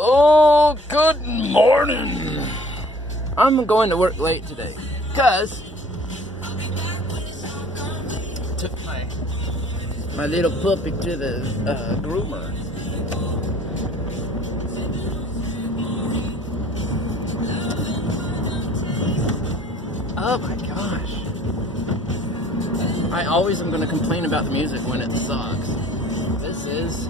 Oh, good morning. I'm going to work late today because took my little puppy to the groomer. Oh my gosh. I always am going to complain about the music when it sucks. This is...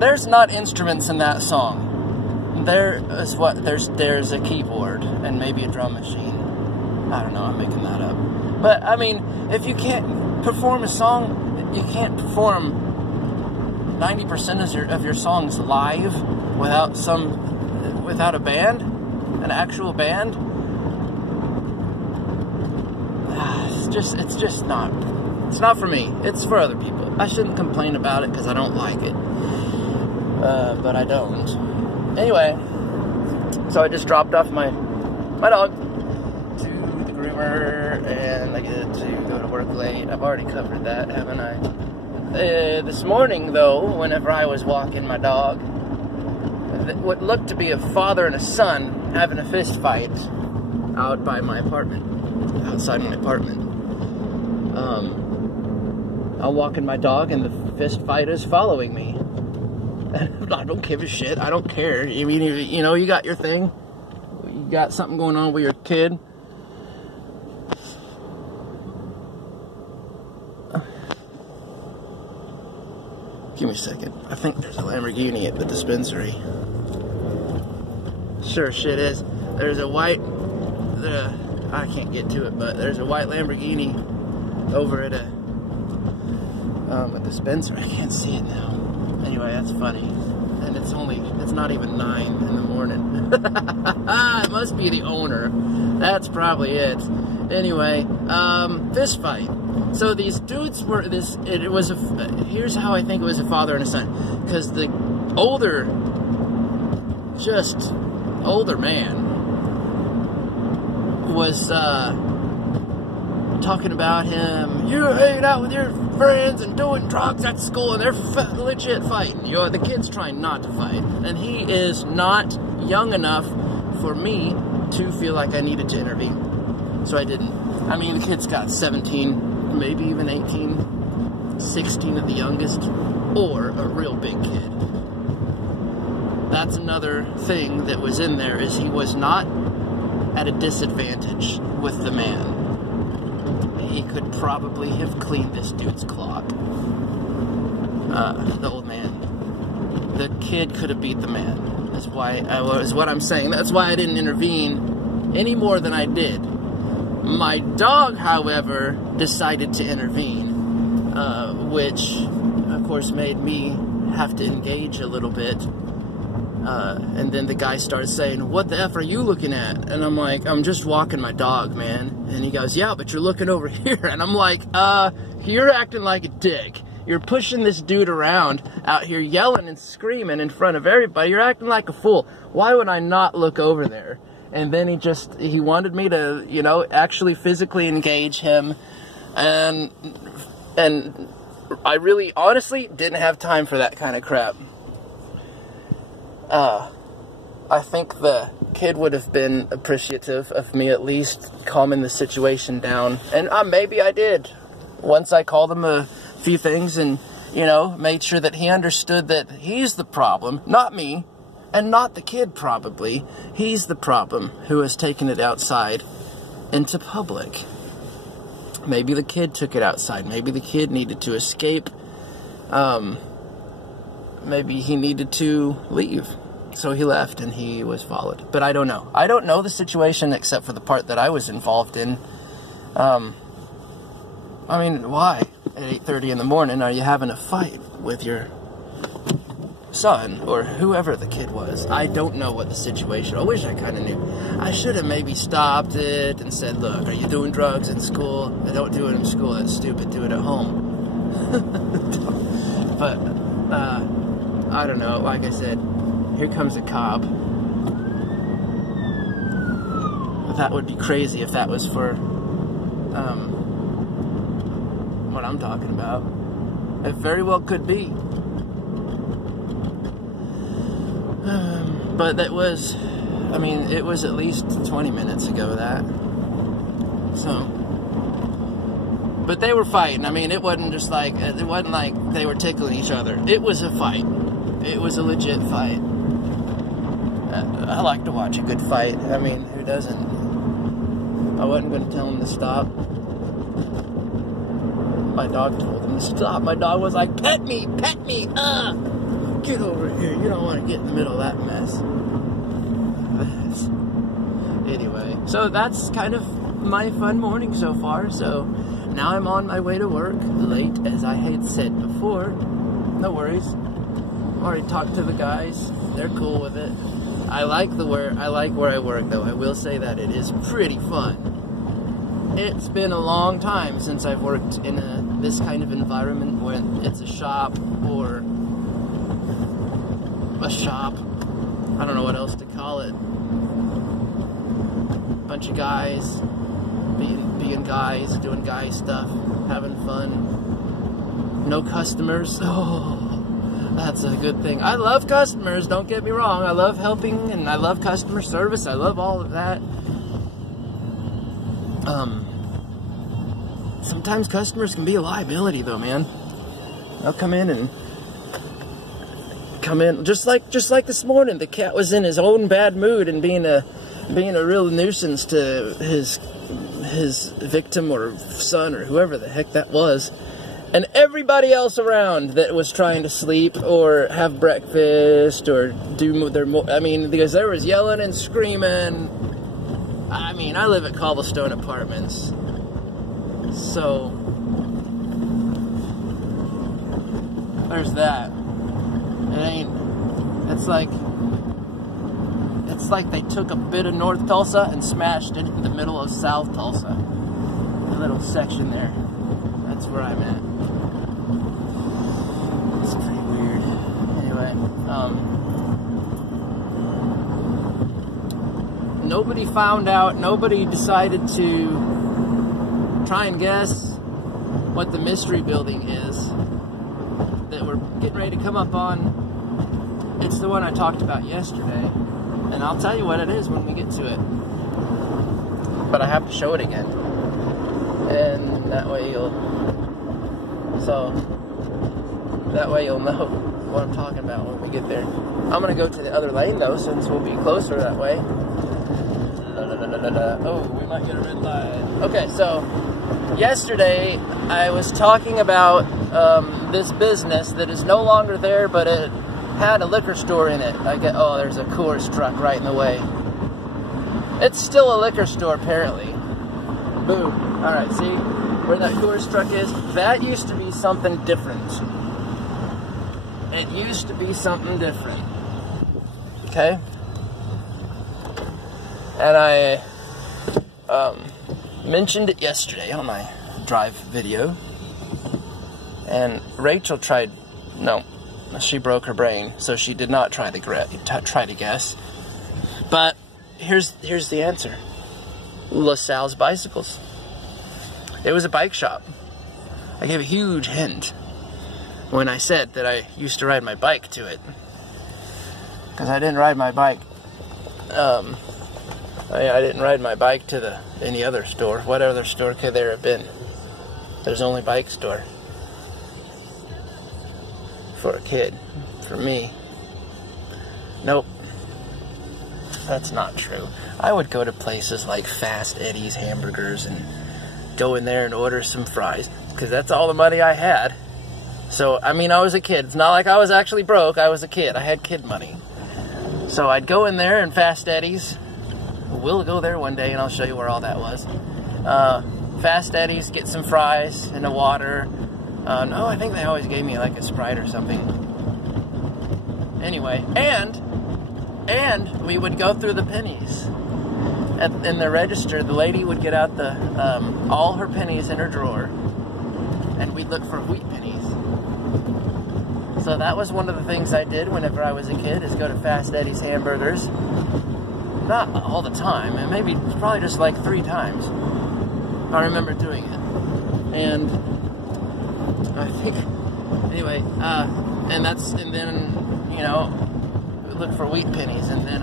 There's not instruments in that song. There's a keyboard and maybe a drum machine. I don't know, I'm making that up. But, I mean, if you can't perform a song, you can't perform 90% of your songs live without a band, an actual band. It's not for me. It's for other people. I shouldn't complain about it because I don't like it. But I don't. Anyway, so I just dropped off my dog to the groomer, and I get to go to work late. I've already covered that, haven't I? This morning, though, whenever I was walking my dog, what looked to be a father and a son having a fist fight out by my apartment, outside my apartment. I'm walking my dog, and the fist fight is following me. I don't give a shit. I don't care. You mean, you know, you got your thing. You got something going on with your kid. Give me a second. I think there's a Lamborghini at the dispensary. Sure shit is. There's a white... I can't get to it, but there's a white Lamborghini over at a dispensary. I can't see it now. Anyway, that's funny. And it's not even 9 in the morning. It must be the owner. That's probably it. Anyway, fist fight. So these dudes were here's how I think it was a father and a son. Because the older man was talking about him. You're hanging out with your friends and doing drugs at school, and they're legit fighting. The kid's trying not to fight, and he is not young enough for me to feel like I needed to intervene. So I didn't. I mean, the kid's got 17, maybe even 18, 16 at the youngest, or a real big kid. That's another thing that was in there, is he was not at a disadvantage with the man. He could probably have cleaned this dude's clock. The old man. The kid could have beat the man. That's what I'm saying. That's why I didn't intervene any more than I did. My dog, however, decided to intervene, which, of course, made me have to engage a little bit. And then the guy started saying, "What the F are you looking at?" And I'm like, "I'm just walking my dog, man." And he goes, "Yeah, but you're looking over here." And I'm like, you're acting like a dick. You're pushing this dude around out here yelling and screaming in front of everybody. You're acting like a fool. Why would I not look over there? And then he wanted me to, actually physically engage him. And I really, honestly, didn't have time for that kind of crap. I think the kid would have been appreciative of me at least calming the situation down. And maybe I did. Once I called him a few things and, made sure that he understood that he's the problem, not me, and not the kid probably. He's the problem who has taken it outside into public. Maybe the kid took it outside. Maybe the kid needed to escape. Maybe he needed to leave. So he left and he was followed. But I don't know. I don't know the situation except for the part that I was involved in. I mean, why? At 8:30 in the morning, are you having a fight with your son or whoever the kid was? I don't know what the situation. I wish I kind of knew. I should have maybe stopped it and said, "Look, are you doing drugs in school? Don't do it in school. That's stupid. Do it at home." But I don't know. Like I said, here comes a cop. that would be crazy if that was for what I'm talking about. It very well could be. But that was, I mean, it was at least 20 minutes ago that. So, but they were fighting. I mean, it wasn't just like, it wasn't like they were tickling each other. It was a fight. It was a legit fight. I like to watch a good fight. I mean, who doesn't? I wasn't going to tell him to stop. My dog told him to stop. My dog was like, pet me, get over here. You don't want to get in the middle of that mess. Anyway, so that's kind of my fun morning so far. So now I'm on my way to work, late as I had said before. No worries. Already talked to the guys. They're cool with it. I like where I work, though. I will say that it is pretty fun. It's been a long time since I've worked in this kind of environment when it's a shop or a shop. I don't know what else to call it. Bunch of guys being guys, doing guy stuff, having fun. No customers. Oh, that's a good thing. I love customers, don't get me wrong. I love helping and I love customer service. I love all of that. Sometimes customers can be a liability though, man. They'll come in just like this morning. The cat was in his own bad mood and being a real nuisance to his victim or son or whoever the heck that was. And everybody else around that was trying to sleep or have breakfast or do their, because there was yelling and screaming. I mean, I live at Cobblestone Apartments. So, there's that. It's like they took a bit of North Tulsa and smashed it into the middle of South Tulsa. A little section there. That's where I'm at. It's pretty weird. Anyway, nobody found out, nobody decided to try and guess what the mystery building is that we're getting ready to come up on. It's the one I talked about yesterday, and I'll tell you what it is when we get to it. But I have to show it again, and that way you'll know what I'm talking about when we get there. I'm gonna go to the other lane though, since we'll be closer that way. Oh, we might get a red light. Okay, so yesterday I was talking about this business that is no longer there, but it had a liquor store in it. Oh, there's a Coors truck right in the way. It's still a liquor store, apparently. Boom. Alright, see? Where that Coors truck is? That used to be something different. It used to be something different. Okay? And I mentioned it yesterday on my drive video. And Rachel she broke her brain, so she did not try to guess. But here's the answer. LaSalle's Bicycles. It was a bike shop. I gave a huge hint when I said that I used to ride my bike to it. Because I didn't ride my bike. I didn't ride my bike to any other store. What other store could there have been? There's only bike store. For a kid. For me. Nope. That's not true. I would go to places like Fast Eddie's Hamburgers and go in there and order some fries. Because that's all the money I had. So, I mean, I was a kid. It's not like I was actually broke. I was a kid. I had kid money. So I'd go in there and Fast Eddie's. We'll go there one day and I'll show you where all that was. Fast Eddie's, get some fries and a water. No, I think they always gave me like a Sprite or something. Anyway, and we would go through the pennies. In the register, the lady would get out all her pennies in her drawer, and we'd look for wheat pennies. So that was one of the things I did whenever I was a kid, is go to Fast Eddie's Hamburgers. not all the time, and maybe probably just like 3 times. I remember doing it, and I think anyway. And then you know, look for wheat pennies, and then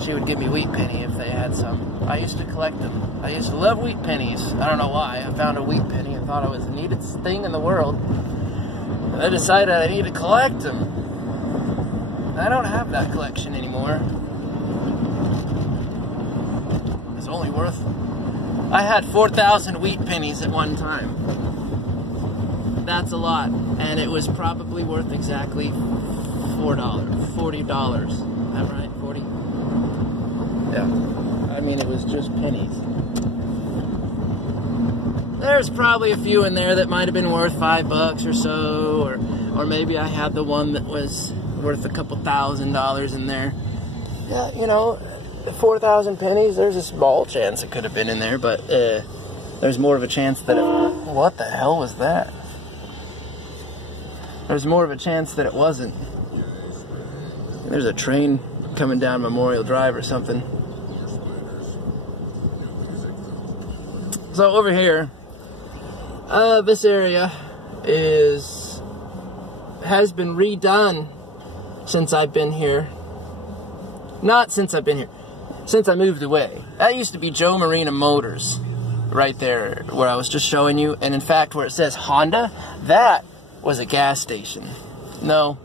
she would give me wheat penny if they had some. I used to collect them. I used to love wheat pennies. I don't know why. I found a wheat penny and thought it was the neatest thing in the world. And I decided I need to collect them. I don't have that collection anymore. It's only worth... I had 4,000 wheat pennies at one time. That's a lot. And it was probably worth exactly $40. Is that right? 40? Yeah. I mean, it was just pennies. There's probably a few in there that might have been worth $5 or so, or maybe I had the one that was worth a couple $1,000 in there. Yeah, you know, 4,000 pennies, there's a small chance it could have been in there, but there's more of a chance that it... What the hell was that? There's more of a chance that it wasn't. There's a train coming down Memorial Drive or something. So over here, this area has been redone since I've been here. Not since I've been here, since I moved away. That used to be Joe Marina Motors, right there where I was just showing you. And in fact, where it says Honda, that was a gas station. No,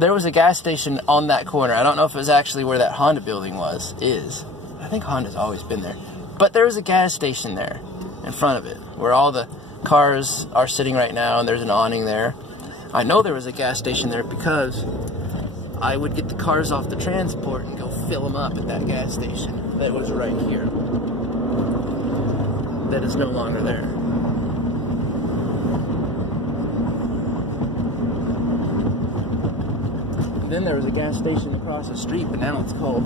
there was a gas station on that corner. I don't know if it was actually where that Honda building is. I think Honda's always been there. But there was a gas station there in front of it, where all the cars are sitting right now, and there's an awning there. I know there was a gas station there because I would get the cars off the transport and go fill them up at that gas station that was right here. That is no longer there. And then there was a gas station across the street, but now it's called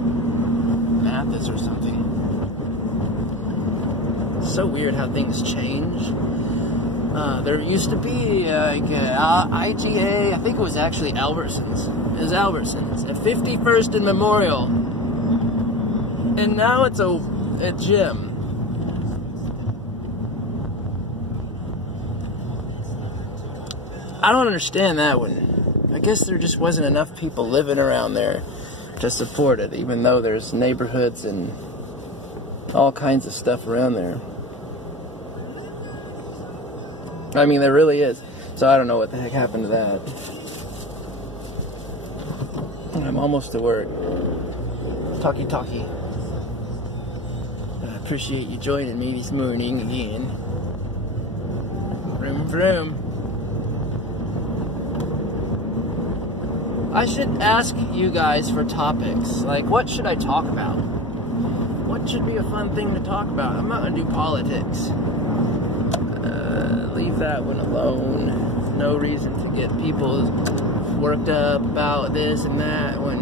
Mathis or something. It's so weird how things change. There used to be like IGA, I think it was actually Albertsons. It was Albertsons at 51st and Memorial. And now it's a gym. I don't understand that one. I guess there just wasn't enough people living around there to support it, even though there's neighborhoods and all kinds of stuff around there. I mean, there really is. So I don't know what the heck happened to that. I'm almost to work. Talkie. I appreciate you joining me this morning again. Vroom. I should ask you guys for topics. Like, what should I talk about? What should be a fun thing to talk about? I'm not going to do politics. Leave that one alone. No reason to get people worked up about this and that when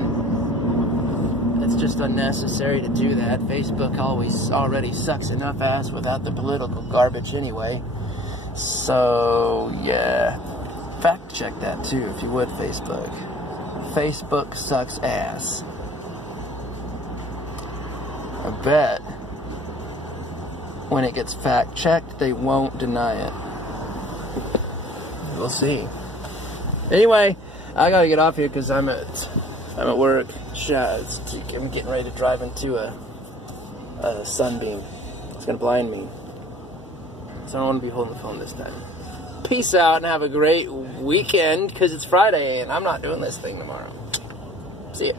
it's just unnecessary to do that. Facebook already sucks enough ass without the political garbage anyway. So, yeah. Fact check that too, if you would, Facebook. Facebook sucks ass. I bet when it gets fact checked, they won't deny it. We'll see. Anyway, I gotta get off here because I'm at work. I'm getting ready to drive into a sunbeam. It's gonna blind me. So I don't want to be holding the phone this time. Peace out and have a great weekend because it's Friday and I'm not doing this thing tomorrow. See ya.